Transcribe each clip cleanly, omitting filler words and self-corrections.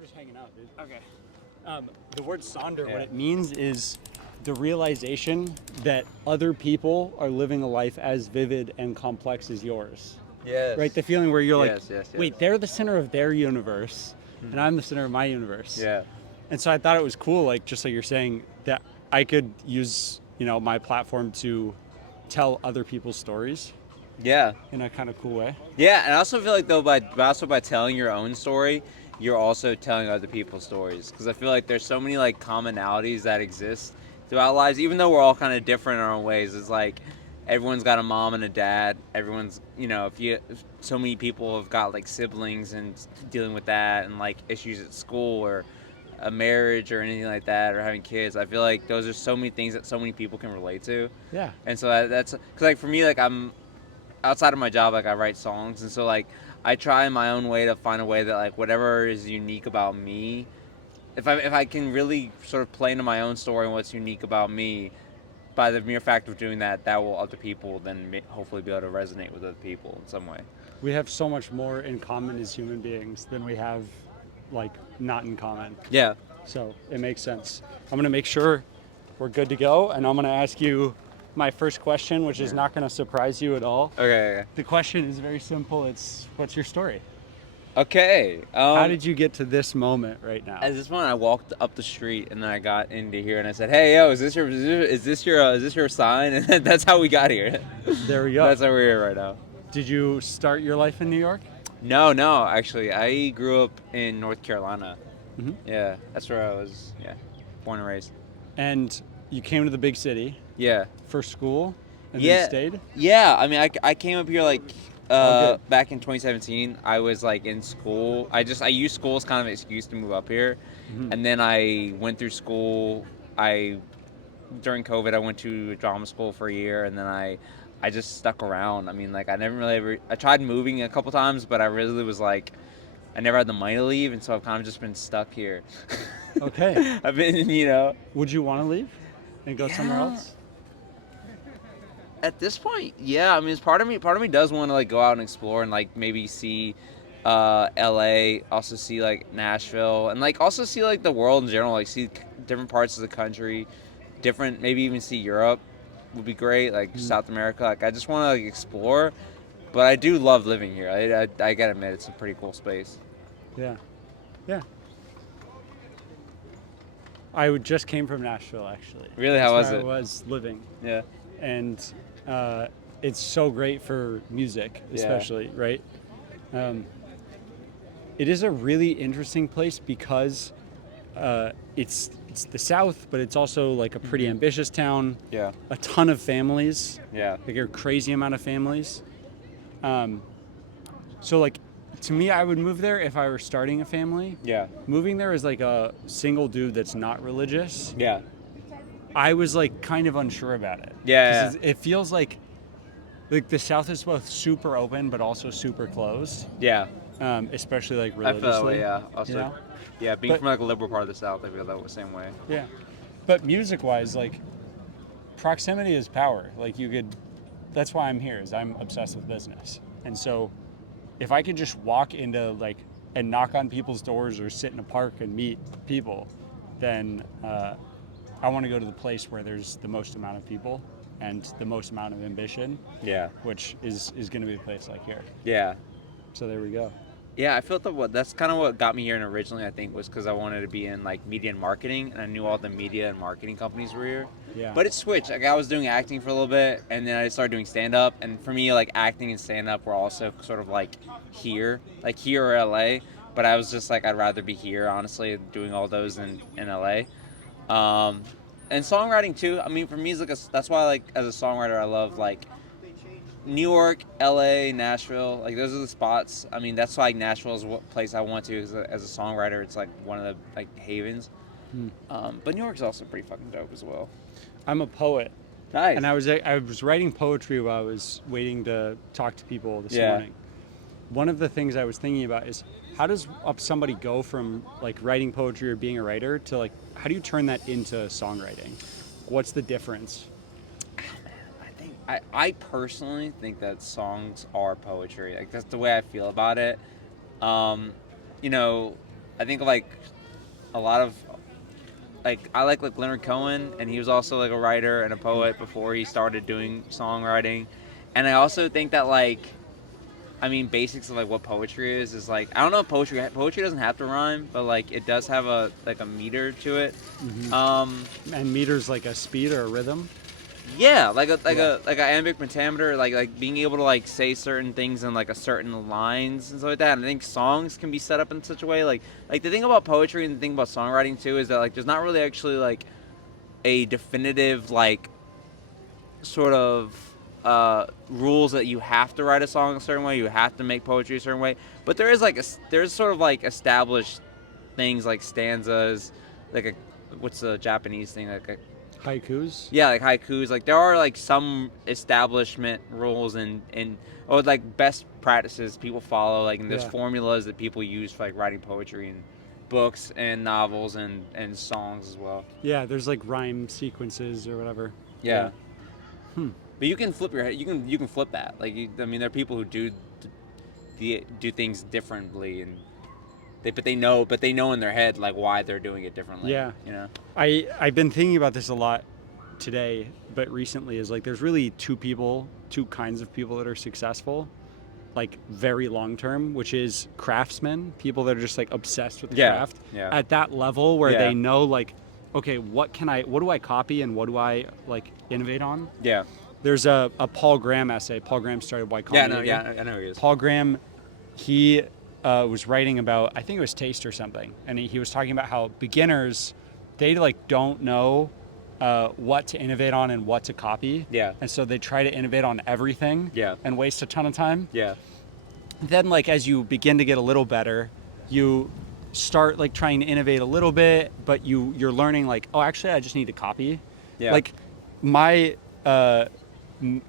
I'm just hanging out, dude. Okay. The word Sonder, Yeah. what it means is the realization that other people are living a life as vivid and complex as yours. Yes. Right? The feeling where you're Yes, yes, yes. wait, they're the center of their universe, and I'm the center of my universe. Yeah. And so I thought it was cool, like just like you're saying, that I could use, my platform to tell other people's stories Yeah. in a kind of cool way. Yeah, and I also feel like though by telling your own story, you're also telling other people's stories because I feel like there's so many like commonalities that exist throughout lives, even though we're all kind of different in our own ways. It's like everyone's got a mom and a dad. Everyone's if so many people have got like siblings and dealing with that and like issues at school or a marriage or anything like that or having kids. I feel like those are so many things that so many people can relate to. Yeah. And so that's because like for me, like I'm outside of my job, like I write songs, and so like I try in my own way to find a way that like whatever is unique about me, if I can really sort of play into my own story and what's unique about me, by the mere fact of doing that, that will other people then hopefully be able to resonate with other people in some way. We have so much more in common as human beings than we have, like, not in common. Yeah. So it makes sense. I'm going to make sure we're good to go, and I'm going to ask you my first question, which is not going to surprise you at all. Okay. The question is very simple. It's, what's your story? Okay. How did you get to this moment right now? At this point, I walked up the street and then I got into here and I said, "Hey, yo, is this your sign?" And that's how we got here. There we go. That's how we're here right now. Did you start your life in New York? No, actually, I grew up in North Carolina. Mhm. Yeah, that's where I was. Yeah, born and raised. And you came to the big city Yeah. for school and Yeah. then stayed? Yeah, I mean, I came up here like good. back in 2017. I was like in school. I used school as kind of an excuse to move up here, and then I went through school. During COVID, I went to drama school for a year, and then I just stuck around. I mean, like I never really ever. I tried moving a couple times, but I really was like, I never had the money to leave, and so I've kind of just been stuck here. Okay. I've been, Would you want to leave and go somewhere Yeah. else? At this point, yeah. I mean, it's part of me does want to like go out and explore and like maybe see LA, also see like Nashville, and like also see like the world in general, like see different parts of the country, maybe even see Europe would be great, like South America. Like I just want to like explore, but I do love living here. I gotta admit, it's a pretty cool space. Yeah. Yeah. I just came from Nashville, actually. Really? How That's was where it? I was living. Yeah. And it's so great for music, especially, right? It is a really interesting place because it's the South, but it's also like a pretty ambitious town. Yeah. A ton of families. Yeah. Like a crazy amount of families. So like, to me, I would move there if I were starting a family. Yeah. Moving there as like a single dude that's not religious, Yeah. I was like kind of unsure about it. Yeah. 'Cause it feels like the South is both super open but also super closed, Yeah. especially like I religiously. feel that way. Yeah. Also. You know? Yeah, being But- from like a liberal part of the South, I feel that same way. Yeah. But music-wise, like, proximity is power. Like, that's why I'm here, is I'm obsessed with business. And so if I could just walk into like and knock on people's doors or sit in a park and meet people, then I want to go to the place where there's the most amount of people and the most amount of ambition, Yeah. which is going to be a place like here. Yeah. So there we go. Yeah, I felt that's kind of what got me here originally, I think, was because I wanted to be in like media and marketing, and I knew all the media and marketing companies were here. Yeah. But it switched. Like I was doing acting for a little bit, and then I started doing stand-up, and for me, like acting and stand-up were also sort of like here or LA. But I was just like, I'd rather be here, honestly, doing all those in LA. And songwriting too. I mean, for me, that's why like as a songwriter, I love like New York, LA, Nashville, like those are the spots. I mean, that's why Nashville is what place I want to as a songwriter. It's like one of the like havens. But New York's also pretty fucking dope as well. I'm a poet. Nice. And I was writing poetry while I was waiting to talk to people this morning. One of the things I was thinking about is how does somebody go from like writing poetry or being a writer to like, how do you turn that into songwriting? What's the difference? I personally think that songs are poetry. Like that's the way I feel about it. You know, I think like a lot of like I like Leonard Cohen, and he was also like a writer and a poet before he started doing songwriting. And I also think that like I mean basics of like what poetry is like I don't know if poetry doesn't have to rhyme, but like it does have a like a meter to it. And meters like a speed or a rhythm. Yeah, like Yeah. a iambic pentameter, like being able to like say certain things in like a certain lines and stuff like that. And I think songs can be set up in such a way like the thing about poetry and the thing about songwriting too is that like there's not really actually like a definitive like sort of rules that you have to write a song a certain way, you have to make poetry a certain way. But there is like there's sort of like established things like stanzas, like a what's the Japanese thing like a Haikus. yeah, like haikus. Like there are like some establishment rules and or like best practices people follow. Like and there's Yeah. formulas that people use for like writing poetry and books and novels and songs as well. Yeah, there's like rhyme sequences or whatever. Yeah. Hmm. But you can flip your head. You can flip that. Like I mean, there are people who do things differently and they know in their head like why they're doing it differently. Yeah. You know. I've been thinking about this a lot today, but recently is like there's really two kinds of people that are successful, like very long term, which is craftsmen, people that are just like obsessed with the craft at that level where they know like, okay, what do I copy and what do I like innovate on? Yeah. There's a Paul Graham essay. Paul Graham started Y Combinator. I know who he is. Paul Graham, he was writing about, I think it was taste or something, and he was talking about how beginners, they like don't know what to innovate on and what to copy. Yeah. And so they try to innovate on everything. Yeah. And waste a ton of time. Yeah. Then like as you begin to get a little better, you start like trying to innovate a little bit, but you're learning like, oh, actually I just need to copy. Yeah. Like my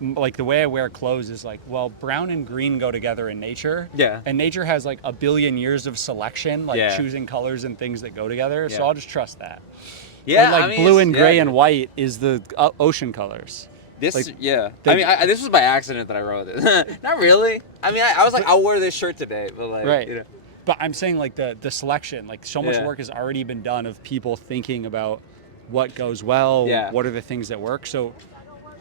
like the way I wear clothes is like, well, brown and green go together in nature. Yeah. And nature has like a billion years of selection, like choosing colors and things that go together. So I'll just trust that. Yeah. Or like I mean, blue and gray and white is the ocean colors. This like, I mean, this was by accident that I wrote it. Not really. I mean, I was like, I'll wear this shirt today, but like, right. You know. But I'm saying like the selection, like so much work has already been done of people thinking about what goes well, what are the things that work. So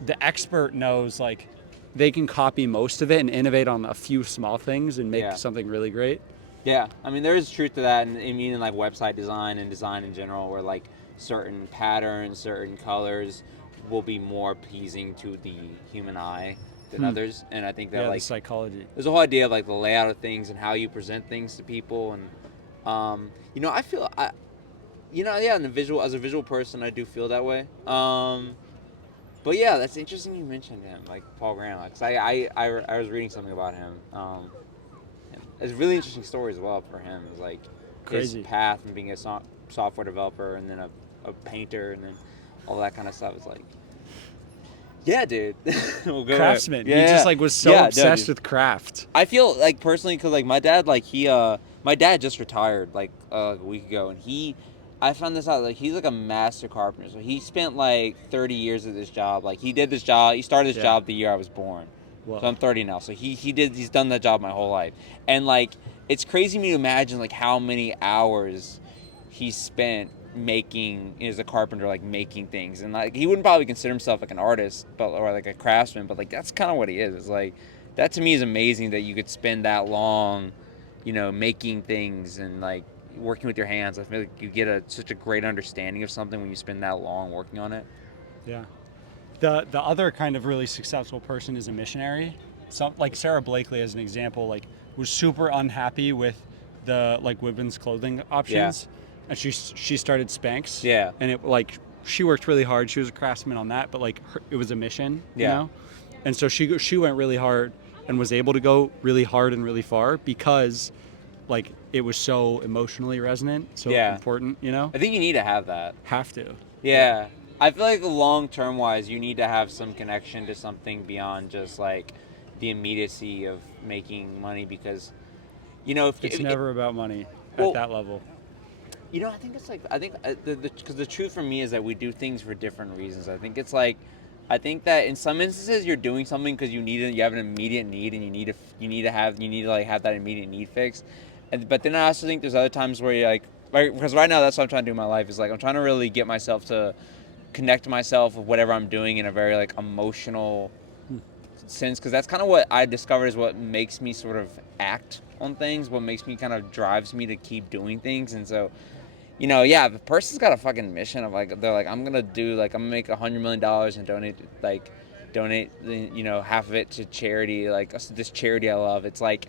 the expert knows like they can copy most of it and innovate on a few small things and make something really great. Yeah, I mean there is truth to that, and I mean in like website design and design in general, where like certain patterns, certain colors will be more appeasing to the human eye than others, and I think that like the psychology. There's a whole idea of like the layout of things and how you present things to people, and you know I feel in the visual as a visual person I do feel that way. But yeah, that's interesting you mentioned him, like Paul Graham, because I was reading something about him. It's a really interesting story as well for him. It's like crazy his path from being a software developer and then a painter and then all that kind of stuff. It's like, yeah, dude. We'll go craftsman. Yeah, he just like was so obsessed with craft. I feel like personally, because like my dad just retired like a week ago, and I found this out, like he's like a master carpenter. So he spent like 30 years at this job. Like he started this job the year I was born. Whoa. So I'm 30 now. So he's done that job my whole life. And like it's crazy to me to imagine like how many hours he spent making as a carpenter, like making things. And like he wouldn't probably consider himself like an artist or like a craftsman, but like that's kind of what he is. It's like that to me is amazing that you could spend that long, you know, making things and like working with your hands. I feel like you get such a great understanding of something when you spend that long working on it. Yeah. The other kind of really successful person is a missionary. So like Sarah Blakely as an example, like was super unhappy with the like women's clothing options, and she started Spanx. Yeah. And it like she worked really hard. She was a craftsman on that, but like it was a mission, you know. And so she went really hard and was able to go really hard and really far because like it was so emotionally resonant, so important, you know? I think you need to have that. Have to. Yeah. I feel like long-term wise, you need to have some connection to something beyond just like the immediacy of making money because, you know, it's never about money at that level. You know, I think because the truth for me is that we do things for different reasons. I think that in some instances you're doing something because you have an immediate need and you need to have that immediate need fixed. But then I also think there's other times where you like because right now that's what I'm trying to do in my life is like I'm trying to really get myself to connect myself with whatever I'm doing in a very like emotional sense, because that's kind of what I discovered is what makes me sort of act on things, what makes me kind of drives me to keep doing things. And so, yeah, if a person's got a fucking mission of like they're like I'm gonna make $100 million and donate half of it to charity, like this charity I love. It's like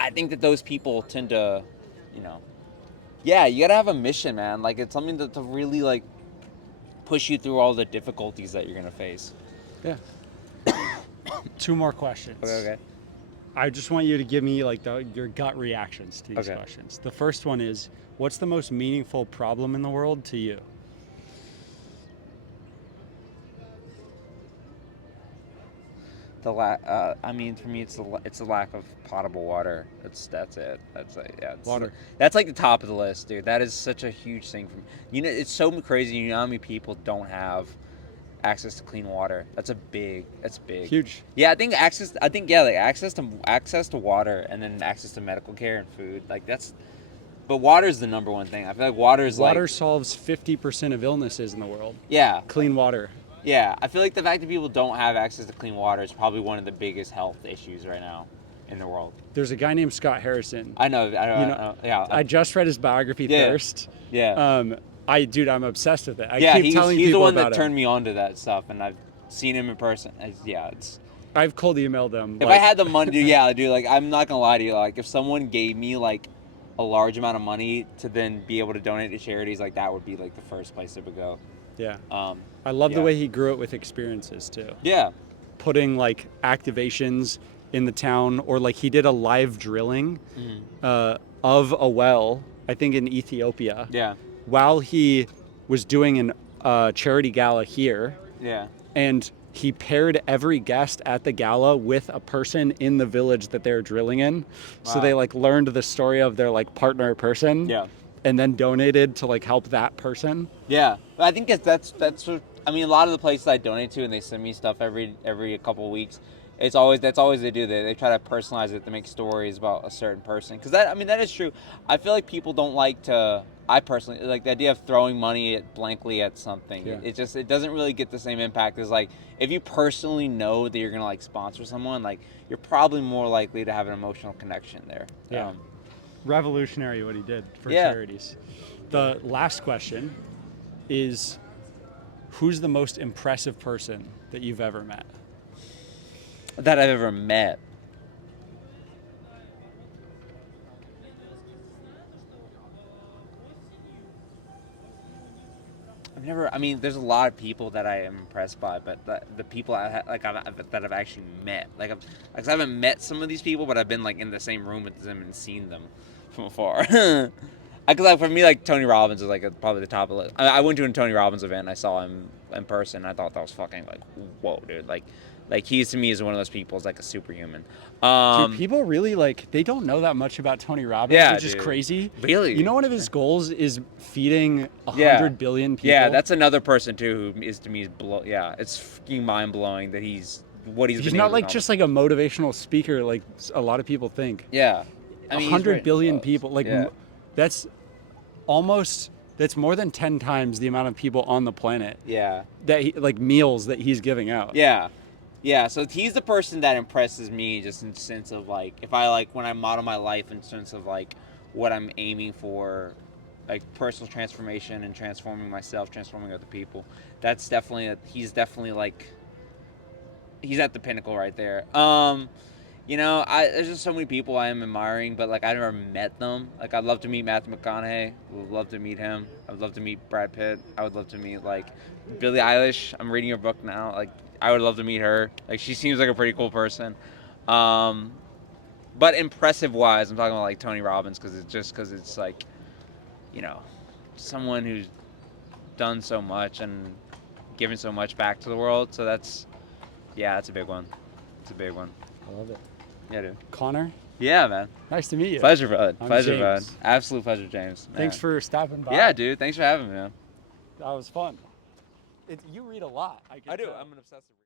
I think that those people tend to, yeah, you gotta have a mission, man. Like it's something to really like push you through all the difficulties that you're gonna face. Yeah. 2 more questions. Okay. I just want you to give me like your gut reactions to these Okay. questions. The first one is, what's the most meaningful problem in the world to you? I mean, for me, it's the lack of potable water. That's it. That's like Water. That's like the top of the list, dude. That is such a huge thing for me. It's so crazy. You know how many people don't have access to clean water? That's big. Huge. Yeah, I think access to water and then access to medical care and food. Like but water is the number one thing. I feel like water solves 50% of illnesses in the world. Yeah. Clean water. Yeah, I feel like the fact that people don't have access to clean water is probably one of the biggest health issues right now in the world. There's a guy named Scott Harrison. I know. Yeah. I just read his biography, Thirst. Yeah. I'm obsessed with it. I keep telling he's people the one about that turned me on to that stuff, and I've seen him in person. I've cold emailed him. If I had the money, dude, like I'm not gonna lie to you, like if someone gave me like a large amount of money to then be able to donate to charities, like that would be like the first place it would go. Yeah. I love the way he grew it with experiences too. Yeah. Putting like activations in the town, or like he did a live drilling of a well, I think in Ethiopia. Yeah. While he was doing a charity gala here. Yeah. And he paired every guest at the gala with a person in the village that they're drilling in. Wow. So they like learned the story of their like partner person. Yeah. And then donated to like help that person. Yeah, but I think that's what, I mean, a lot of the places I donate to and they send me stuff every couple of weeks. That's always they do. They try to personalize it to make stories about a certain person, because that is true. I feel like people don't like to. I personally like the idea of throwing money blankly at something. Yeah. It doesn't really get the same impact as like if you personally know that you're gonna like sponsor someone, like you're probably more likely to have an emotional connection there. Yeah. Revolutionary what he did for charities. The last question is, who's the most impressive person that you've ever met? That I've ever met. There's a lot of people that I am impressed by, but the people that I've actually met, I haven't met some of these people, but I've been like in the same room with them and seen them from afar. Because for me, like Tony Robbins is like probably the top of the list. I went to a Tony Robbins event, and I saw him in person. And I thought that was fucking like, whoa, dude. Like he to me is one of those people, is like a superhuman. Dude, people really they don't know that much about Tony Robbins, which is crazy. Really? You know, one of his goals is feeding 100 billion people. Yeah, that's another person too who is to me it's fucking mind blowing that he's not like just like a motivational speaker like a lot of people think. Yeah. 100 billion people, that's more than 10 times the amount of people on the planet. Yeah. That meals that he's giving out. Yeah. Yeah, so he's the person that impresses me just in the sense of like, if I when I model my life in sense of like what I'm aiming for, like personal transformation and transforming myself, transforming other people. He's definitely he's at the pinnacle right there. There's just so many people I am admiring, but I never met them. I'd love to meet Matthew McConaughey. Would love to meet him. I would love to meet Brad Pitt. I would love to meet Billie Eilish. I'm reading her book now. I would love to meet her. She seems like a pretty cool person. But impressive wise, I'm talking about Tony Robbins because it's someone who's done so much and given so much back to the world. So that's a big one. It's a big one. I love it. Yeah, dude. Connor? Yeah, man. Nice to meet you. Pleasure, bud. I'm Pleasure, James. bud. Absolute pleasure, James. Thanks for stopping by. Yeah, dude. Thanks for having me, man. That was fun. You read a lot. I do. I'm an obsessive reader.